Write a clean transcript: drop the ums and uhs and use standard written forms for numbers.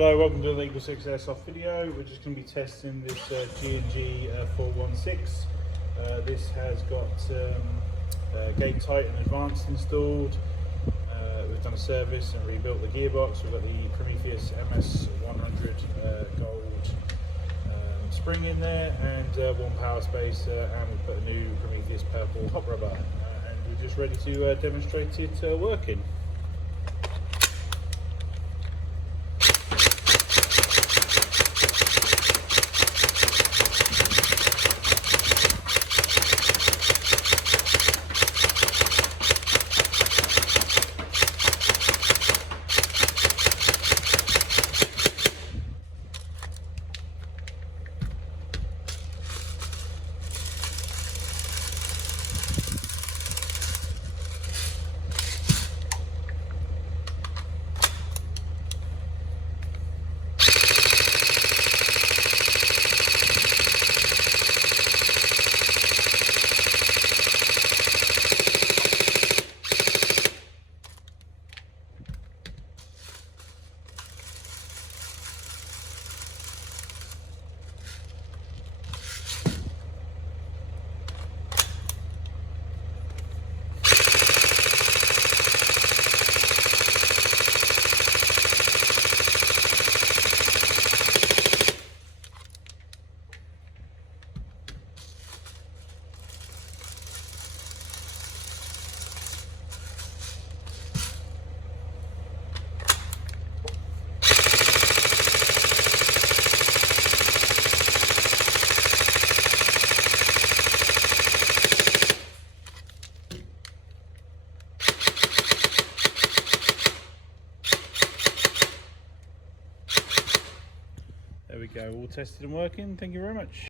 Hello, welcome to the EagleSix Airsoft video. We're just going to be testing this G&G M4 AEG. This has got gate tight and advanced installed. We've done a service and rebuilt the gearbox. We've got the Prometheus MS100 gold spring in there and one power spacer, and we've put a new Prometheus purple hot rubber, and we're just ready to demonstrate it working. There we go, all tested and working. Thank you very much.